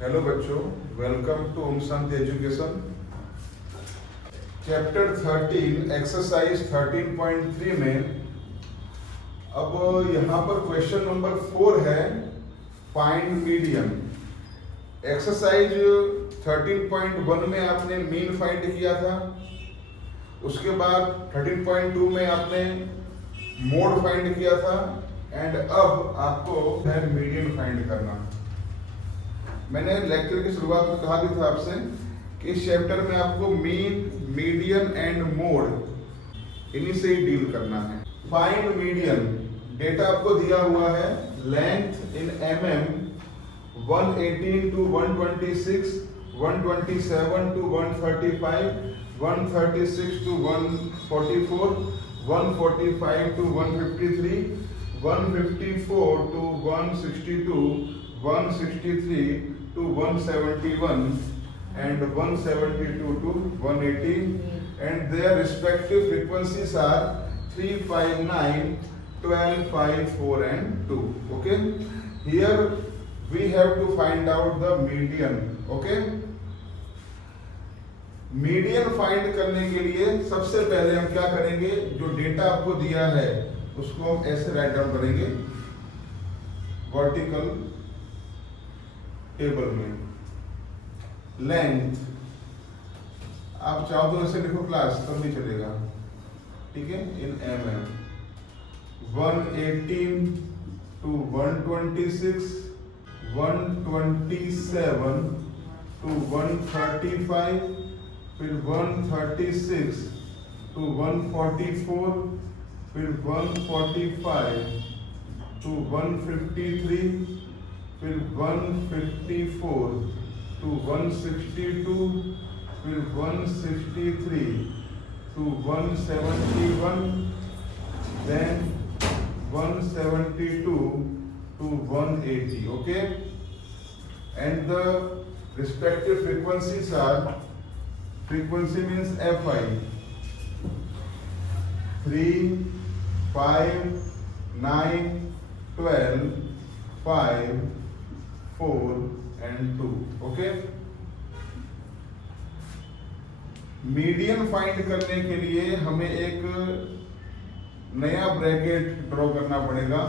Hello बच्चों, welcome to Om Shanti education. Chapter 13 exercise 13.3 में अब यहाँ पर क्वेश्चन नंबर 4 है, फाइंड मीडियन। एक्सरसाइज 13.1 में आपने मीन फाइंड किया था, उसके बाद 13.2 में आपने मोड फाइंड किया था एंड अब आपको है मीडियन फाइंड करना। मैंने लेक्चर की शुरुआत में कहा भी था आपसे कि इस चैप्टर में आपको मीन, मीडियन एंड मोड इन्हीं से ही डील करना है। फाइंड मीडियन, डेटा आपको दिया हुआ है, length in mm 118 to 126, 127 to 135, 136 to 144, 145 to 153, 154 to 162, 163 to 171 and 172 to 180, and their respective frequencies are 3, 5, 9, 12, 5, 4 and 2. Okay, here we have to find out the median. Okay, median find करने के लिए सबसे पहले हम क्या करेंगे, जो डेटा आपको दिया है उसको हम ऐसे राइट डाउन करेंगे वर्टिकल टेबल में। लेंथ आप चाहो तो ऐसे लिखो क्लास, तब भी चलेगा, ठीक है। इन mm 118 to 126, 127 to 135, फिर 136 to 144, फिर 145 to 153, फिर 154 to 162, फिर 163 to 171, then 172 to 180. Okay, and the respective frequencies are, frequency means Fi 3, 5, 9, 12, 5, 4 and 2. Okay, median find करने के लिए हमें एक नया ब्रैकेट ड्रॉ करना पड़ेगा।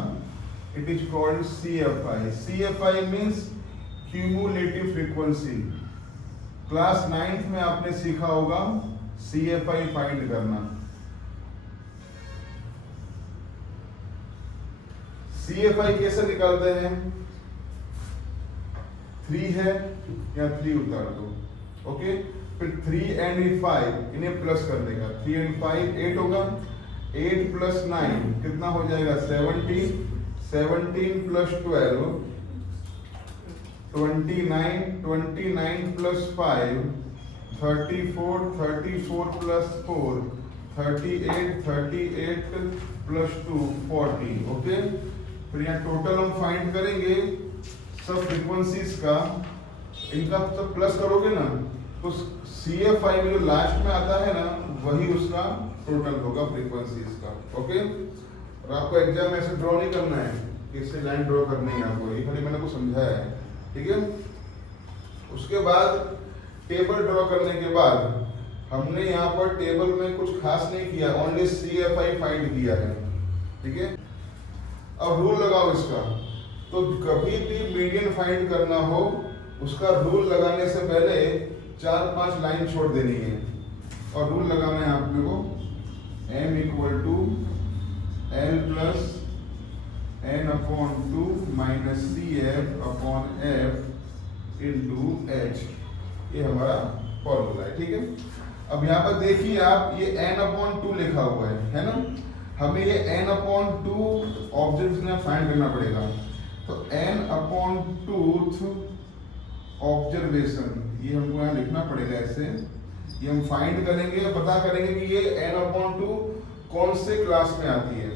It is called CFI. CFI means cumulative frequency. Class 9th में आपने सीखा होगा CFI फाइंड करना। CFI कैसे निकालते हैं, 3 है या 3 उतार दो। ओके, फिर 3 and 5 इन्हें प्लस कर देगा, 3 and 5 8 होगा, 8 plus 9 कितना हो जाएगा 17, 17 plus 12 29, 29 plus 5 34, 34 plus 4 38, 38 plus 2 40. Okay, फिर यहाँ टोटल हम फाइंड करेंगे सब फ्रीक्वेंसीज का, इनका सब प्लस करोगे ना तो CFI में जो लास्ट में आता है ना वही उसका टोटल होगा फ्रीक्वेंसीज का। ओके, और आपको एग्जाम ऐसे ड्रॉ नहीं करना है कि इससे लाइन ड्रॉ करनी है आपको, ये खाली मैंने को समझाया है, ठीक है। उसके बाद टेबल ड्रॉ करने के बाद हमने यहाँ पर टेबल में कुछ खास नहीं किया, ओनली CFI फाइंड किया है, ठीक है। अब रूल लगाओ इसका, तो कभी भी मीडियन फाइंड करना हो उसका रूल लगाने से पहले 4-5 लाइन छोड़ देनी है, और रूल लगाना है आप लोगों को m equal to L plus n/2 minus CF upon F into H, ये हमारा फॉर्मूला है, ठीक है। अब यहाँ पर देखिए आप, ये n/2 लिखा हुआ है ना, हमें ये n/2 ऑब्जेक्ट्स में फाइंड करना पड़ेगा, तो n/2 ऑब्जर्वेशन ये हमको यहाँ लिखना पड़ेगा ऐसे, ये हम फाइंड करेंगे, पता करेंगे कि ये n/2 कौन से क्लास में आती है।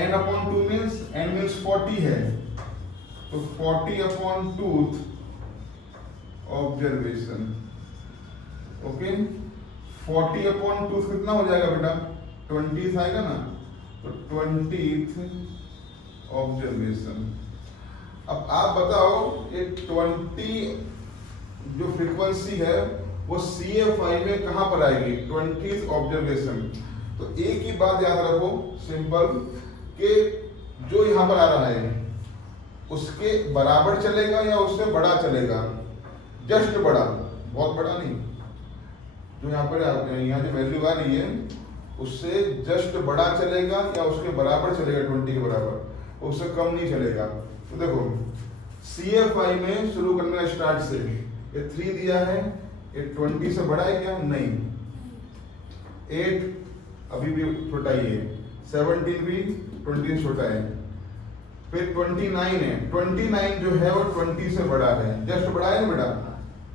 n/2 मीन्स n मीन्स 40 है, तो 40/2 ऑब्जर्वेशन। ओके, 40/2 कितना हो जाएगा बेटा, 20th आएगा ना, तो 20th ऑब्जर्वेशन। अब आप बताओ ये 20 जो फ्रीक्वेंसी है वो CFI में कहां पर आएगी? 20th observation. तो एक ही बात याद रखो सिंपल, कि जो यहां पर आ रहा है उसके बराबर चलेगा या उससे बड़ा चलेगा? जस्ट बड़ा, बहुत बड़ा नहीं। जो यहाँ पर यहाँ जो वैल्यू आ रही है उससे जस्ट बड़ा चलेगा या उसके बराबर चलेगा? 20 के बराबर, उससे कम नहीं चलेगा। तो देखो CFI में शुरू करना स्टार्ट से, ये 3 दिया है, ये 20 से बड़ा है क्या? नहीं। 8 अभी भी छोटा ही है, 17 भी 20 से छोटा है, फिर 29 है, 29 जो है वो 20 से बड़ा है, जस्ट बड़ा है ना बेटा,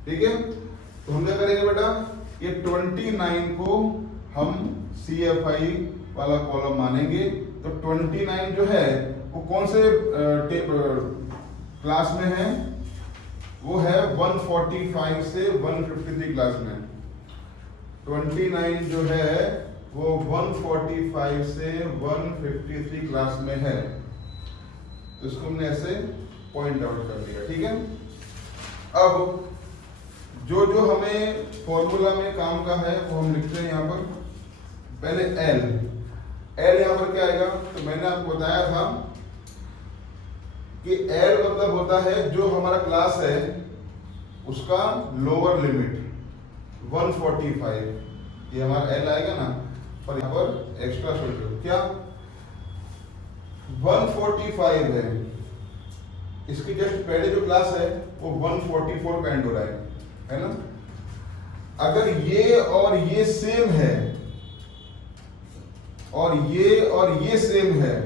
ठीक है। तो हम क्या करेंगे बेटा, ये 29 को हम CFI वाला कॉलम मानेंगे। तो 29 जो है वो कौन से क्लास में है? वो है 145 से 153 क्लास में। 29 जो है वो 145 से 153 क्लास में है। तो इसको हमने ऐसे पॉइंट आउट कर दिया, ठीक है। अब जो जो हमें फॉर्मूला में काम का है वो हम लिखते हैं यहाँ पर। पहले L यहाँ पर क्या आएगा? तो मैंने आपको बताया था कि L मतलब होता है जो हमारा क्लास है उसका लोअर लिमिट 145, ये हमारा L आएगा ना। और यहाँ पर एक्स्ट्रा सोल्यूशन क्या 145 है, इसकी जस्ट पहले जो क्लास है वो 144 का एंड हो रहा है ना। अगर ये और ये सेम है और ये सेम है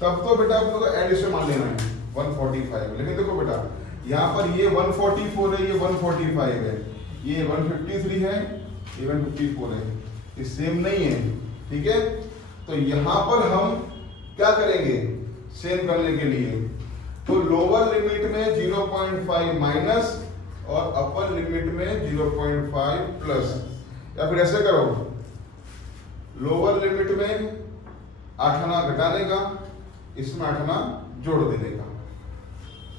तब तो बेटा आप लोग एंड से मान लेना है 145। लेकिन देखो बेटा यहाँ पर ये 144 है, ये 145 है, ये 153 है, ये 154 है, ये सेम नहीं है, ठीक है। तो यहाँ पर हम क्या करेंगे सेम करने के लिए? तो लोअर लिमिट में 0.5 माइनस और अपर लिमिट में 0.5 प्लस, या फिर ऐसे करो लोअर लिमिट में 8 आना घटाने का, इसमें 8 आना जोड़ देने का।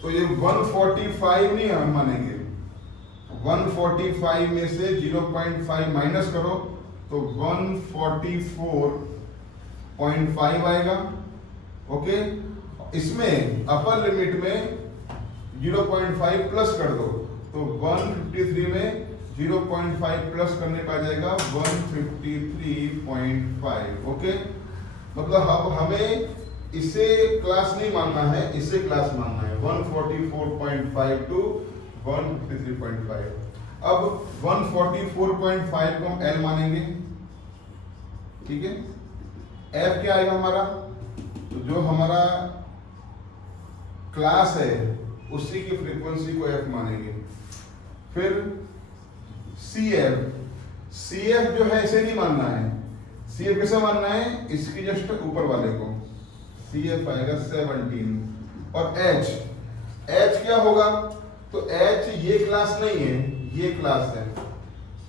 तो ये 145 नहीं हम मानेंगे, 145 में से 0.5 माइनस करो तो 144.5 आएगा, ओके। इसमें अपर लिमिट में 0.5 प्लस कर दो तो 153 में 0.5 प्लस करने का आ जाएगा 153.5, ओके। मतलब अब हमें इसे क्लास नहीं मानना है, इसे क्लास मानना है 144.5 टू 153.5। अब 144.5 को हम L मानेंगे, ठीक है। F क्या आएगा हमारा? तो जो हमारा क्लास है उसी की फ्रीक्वेंसी को F मानेंगे। फिर CF जो है इसे नहीं मानना है, CF कैसे मानना है? इसकी जस्ट ऊपर वाले को, CF आएगा 17। और H क्या होगा? तो H ये क्लास नहीं है, ये क्लास है,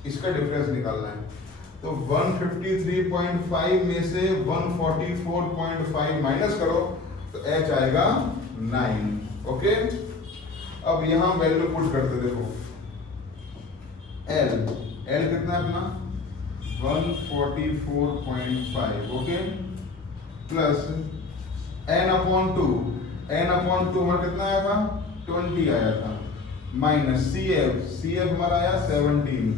इसका डिफरेंस निकालना है। तो 153.5 में से 144.5 माइनस करो तो H आएगा 9, ओके। अब यहां वैल्यू पुट करते, देखो L कितना अपना 144.5, ओके, प्लस n/2 हमारा कितना आया था? 20 आया था, माइनस CF हमारा आया 17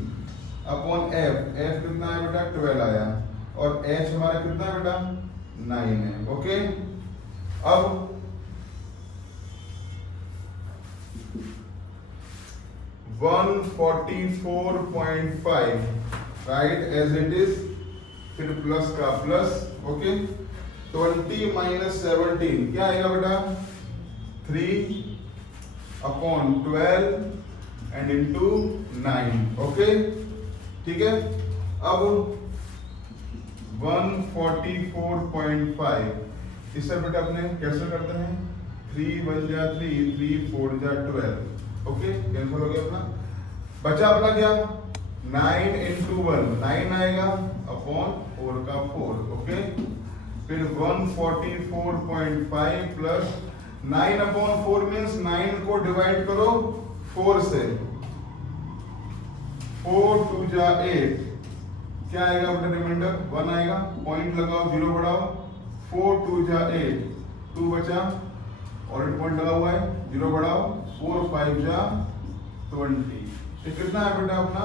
अपॉन F कितना है बेटा? 12 आया, और H हमारा कितना है बेटा? 9 है, ओके। अब 144.5 राइट एज इट इज, फिर प्लस का प्लस, ओके। 20 माइनस 17 क्या आएगा बेटा? 3/12 एंड इंटू 9, ओके, ठीक है। अब 144.5 इससे बेटा अपने कैंसिल करते हैं, 3 1 जा 3, 3 4 जा 12, ओके, कैंसिल हो गया अपना। बचा अपना क्या? 9 इंटू 1 9 आएगा अपॉन 4 का 4, ओके। फिर 144.5 प्लस 9/4 मीन्स 9 को डिवाइड करो 4 से, 4 2 जा 8, क्या आएगा बेटा रिमाइंडर 1 आएगा, पॉइंट लगाओ, 0 बढ़ाओ, 4 2 जा 8, 2 बचा और पॉइंट लगा हुआ है, 0 बढ़ाओ, 4 5 जा 20, तो कितना है बेटा अपना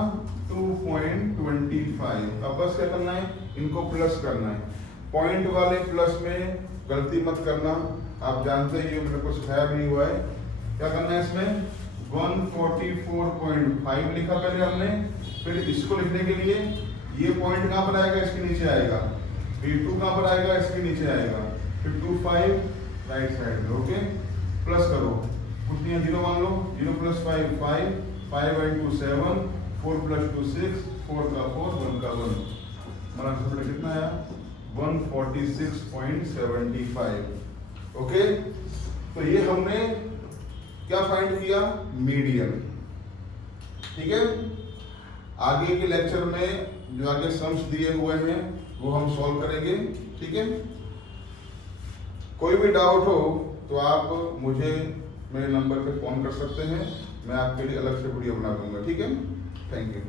2.25। अब बस क्या करना है, इनको प्लस करना है। पॉइंट वाले प्लस में गलती मत करना, आप जानते ही हो, मेरे को सिखाया भी हुआ है। क्या करना है इसमें 144.5 लिखा पहले हमने, फिर इसको लिखने के लिए ये पॉइंट कहां पर आएगा, इसके नीचे आएगा, B2 कहां पर आएगा, इसके नीचे आएगा, फिर 25 राइट साइड में, ओके। प्लस करो, कितनी है 0 मान लो, 0 + 5 5, 5 × 2 7, 4 + 2 6, 4 का 4, 1 का 1, हमारा आंसर कितना आया 146.75, ओके। तो ये हमने क्या फाइंड किया, मीडियन, ठीक है। आगे के लेक्चर में जो आगे सम्स दिए हुए हैं वो हम सॉल्व करेंगे, ठीक है। कोई भी डाउट हो तो आप मुझे मेरे नंबर पे फोन कर सकते हैं, मैं आपके लिए अलग से वीडियो बना दूंगा, ठीक है। Thank you.